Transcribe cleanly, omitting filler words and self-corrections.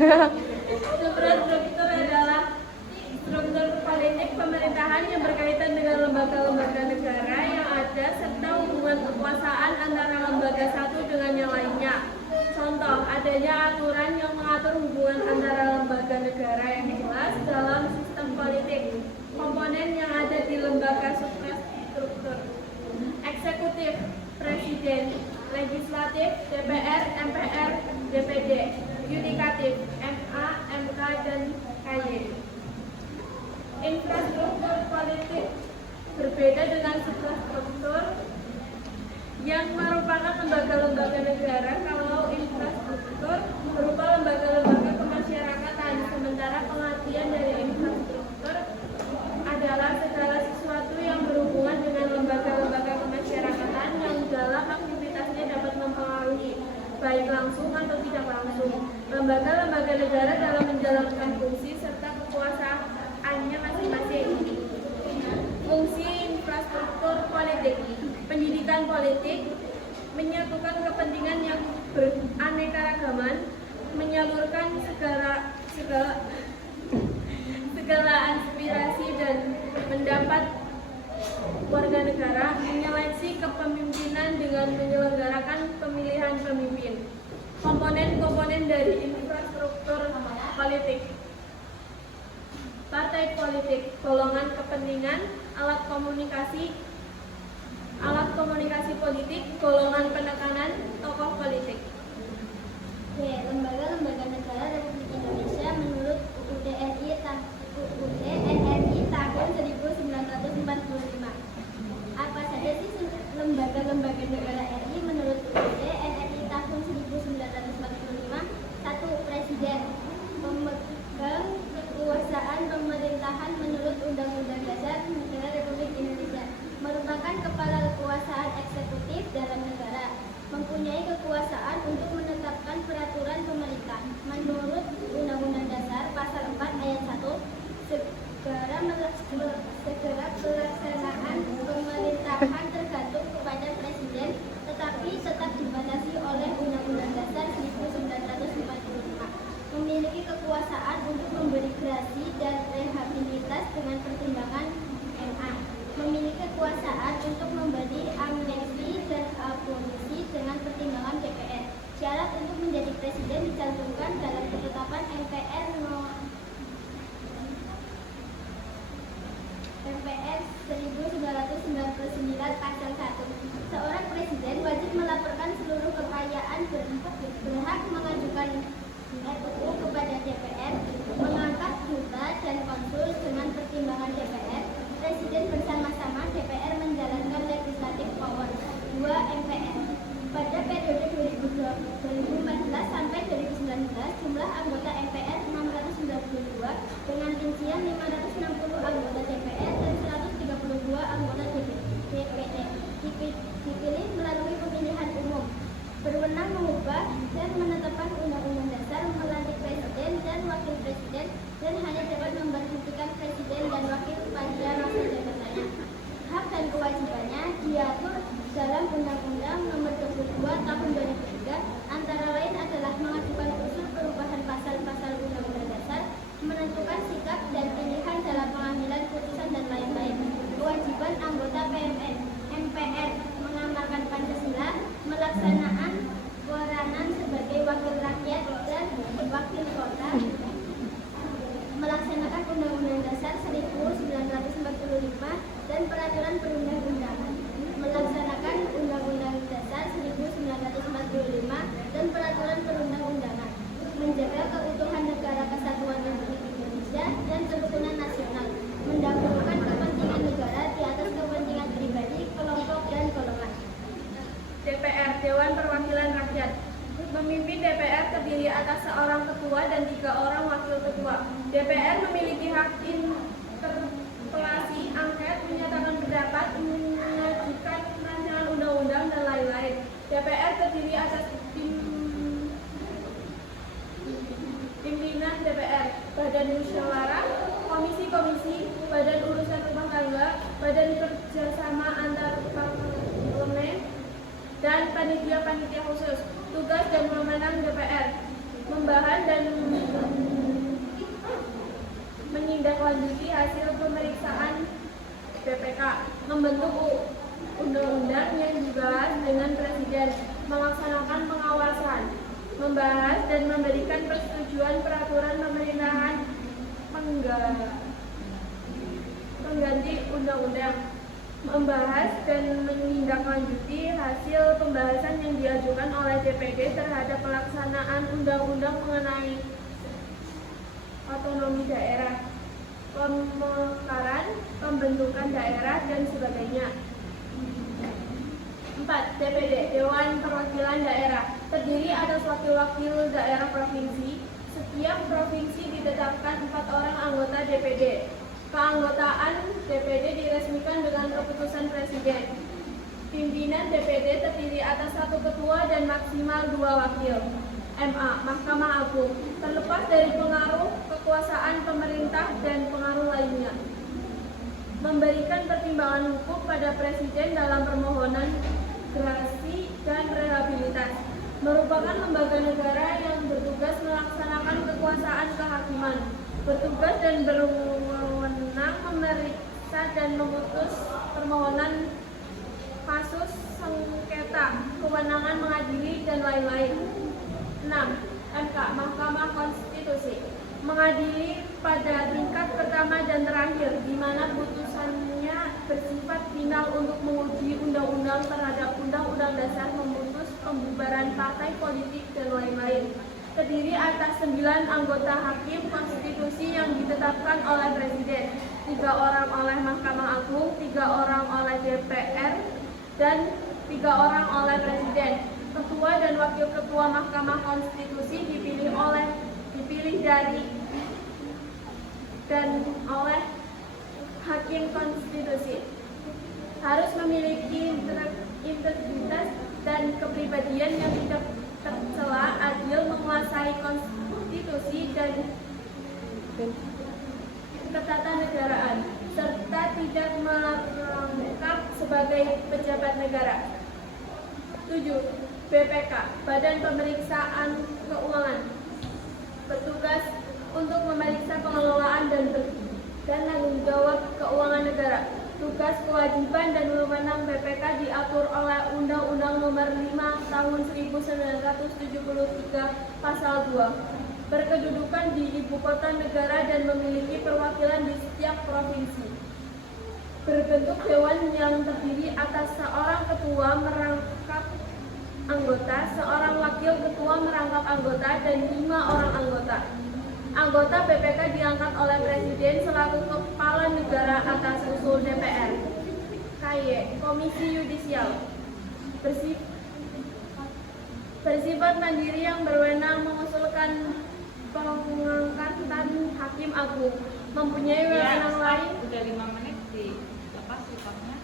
Infrastruktur adalah struktur politik pemerintahan yang berkaitan dengan lembaga-lembaga negara yang ada serta hubungan kekuasaan antara lembaga satu dengan yang lainnya. Contoh, adanya aturan yang mengatur hubungan antara lembaga negara yang jelas dalam sistem politik. Komponen yang ada di lembaga substruktur: eksekutif, presiden; legislatif, DPR, MPR, DPD; yudikatif, MA, MK, dan KY. Infrastruktur politik berbeda dengan substruktur yang merupakan lembaga-lembaga negara. Kalau infrastruktur berupa lembaga-lembaga kemasyarakatan, sementara pengertian dari infrastruktur adalah segala sesuatu yang berhubungan dengan lembaga-lembaga kemasyarakatan yang dalam aktivitasnya dapat mempengaruhi, baik langsung atau tidak langsung, lembaga-lembaga negara dalam menjalankan fungsi serta kekuasaannya masing-masing. Fungsi infrastruktur politik: pendidikan politik, menyatukan kepentingan yang beraneka-ragaman, menyalurkan segala aspirasi dan pendapat warga negara, menyeleksi kepemimpinan dengan menyelenggarakan pemilihan pemimpin. Komponen-komponen dari infrastruktur politik: partai politik, golongan kepentingan, alat komunikasi politik, golongan penekanan, tokoh politik. Lembaga-lembaga negara Republik Indonesia menurut UUD NRI tahun 1945. Apa saja sih lembaga-lembaga negara RI menurut UUD NRI tahun 1945? 1. Presiden, pemegang kekuasaan pemerintahan menurut Undang-Undang Dasar Negara Republik Indonesia, merupakan kepala kekuasaan eksekutif dalam negara, mempunyai kekuasaan untuk menetapkan peraturan pemerintah. Menurut Undang-Undang Dasar Pasal 4 Ayat 1, segera pelaksanaan pemerintahan tergantung kepada Presiden, tetapi tetap dibatasi oleh Undang-Undang Dasar 1945. Memiliki kekuasaan untuk memberi grasi dan rehabilitas dengan pertimbangan MA. Memiliki kekuasaan untuk memberi amnesti dan abolisi dengan pertimbangan DPR. Syarat untuk menjadi presiden dicantumkan dalam ketetapan MPR 1999 pasal 1. Seorang presiden wajib melaporkan seluruh kekayaan, berhak mengajukan RUU kepada DPR, mengangkat duta dan konsul dengan pertimbangan DPR. Presiden bersama-sama DPR menjalankan legislative power. 2. MPR. Pada periode 2014 sampai 2019, jumlah anggota MPR 692 dengan rincian 560 anggota DPR dan 132 anggota DPD. Dipilih melalui pemilihan umum. Berwenang mengubah dan menetapkan undang-undang dasar, melantik presiden dan wakil presiden, dan hanya dapat memberhentikan presiden dan wakil pada masa jabatannya. Hak dan kewajibannya diatur dalam Undang-Undang Nomor 22 Tahun 2003, antara lain adalah mengajukan usul perubahan pasal-pasal Undang-Undang Dasar, menentukan sikap dan pilihan dalam pengambilan putusan, dan lain-lain. Kewajiban anggota MPR mengamalkan Pancasila, melaksanakan peranan sebagai wakil rakyat dan wakil kota, melaksanakan Undang-Undang Dasar 1945 dan peraturan perundang-undangan, melaksanakan Undang-Undang Dasar 1945 dan peraturan perundang-undangan, menjaga keutuhan negara kesatuan Republik Indonesia dan kerukunan nasional, mendahulukan kepentingan negara di atas kepentingan pribadi, kelompok, dan golongan. DPR, Dewan Perwakilan Rakyat. Pemimpin DPR terdiri atas seorang ketua dan 3 orang wakil ketua. DPR memiliki hak interpelasi, angket, menyatakan pendapat, mengajukan rancangan undang-undang, dan lain-lain. DPR terdiri atas pimpinan DPR, Badan Musyawarah, komisi-komisi, Badan Urusan Rumah Tangga, Badan Kerjasama Antar Parlemen, dan panitia-panitia khusus. Tugas dan wewenang DPR: membahas dan menindaklanjuti hasil pemeriksaan BPK, membentuk undang-undang yang dibahas dengan Presiden, melaksanakan pengawasan, membahas dan memberikan persetujuan peraturan pemerintahan pengganti undang-undang, membahas dan menindaklanjuti hasil pembahasan yang diajukan oleh DPD terhadap pelaksanaan undang-undang mengenai otonomi daerah, pemekaran, pembentukan daerah, dan sebagainya. 4. DPD, Dewan Perwakilan Daerah, terdiri atas wakil-wakil daerah provinsi. Setiap provinsi ditetapkan 4 orang anggota DPD. Keanggotaan DPD diresmikan dengan keputusan Presiden. Pimpinan DPD terdiri atas 1 ketua dan maksimal 2 wakil. MA, Mahkamah Agung, terlepas dari pengaruh kekuasaan pemerintah dan pengaruh lainnya, memberikan pertimbangan hukum pada Presiden dalam permohonan gerasi dan rehabilitasi, merupakan lembaga negara yang bertugas melaksanakan kekuasaan kehakiman, bertugas dan berwenang memeriksa dan memutus permohonan kasus sengketa, kewenangan mengadili, dan lain-lain. 6. MK, Mahkamah Konstitusi, mengadili pada tingkat pertama dan terakhir, di mana putusannya bersifat final untuk menguji undang-undang terhadap Undang-Undang Dasar, memutus pembubaran partai politik, dan lain-lain. Terdiri atas 9 anggota hakim konstitusi yang ditetapkan oleh Presiden, 3 orang oleh Mahkamah Agung, 3 orang oleh DPR, dan 3 orang oleh Presiden. Ketua dan wakil ketua Mahkamah Konstitusi dipilih dari dan oleh hakim konstitusi. Harus memiliki integritas dan kepribadian yang tidak tercela, adil, menguasai konstitusi dan ketatanegaraan, serta tidak merangkap sebagai pejabat negara. 7. BPK, Badan Pemeriksaan Keuangan, bertugas untuk memeriksa pengelolaan dan tanggung jawab keuangan negara. Tugas, kewajiban, dan wewenang BPK diatur oleh Undang-Undang Nomor 5 Tahun 1973 Pasal 2. Berkedudukan di ibu kota negara dan memiliki perwakilan di setiap provinsi. Berbentuk dewan yang terdiri atas seorang ketua merangkap anggota, seorang wakil ketua merangkap anggota, dan 5 orang anggota. Anggota BPK diangkat oleh Presiden selaku kepala negara atas usul DPR. KY, Komisi Yudisial, bersifat mandiri yang berwenang mengusulkan pengangkatan hakim agung, mempunyai wewenang lain. Udah 5 menit di lepas sipatnya.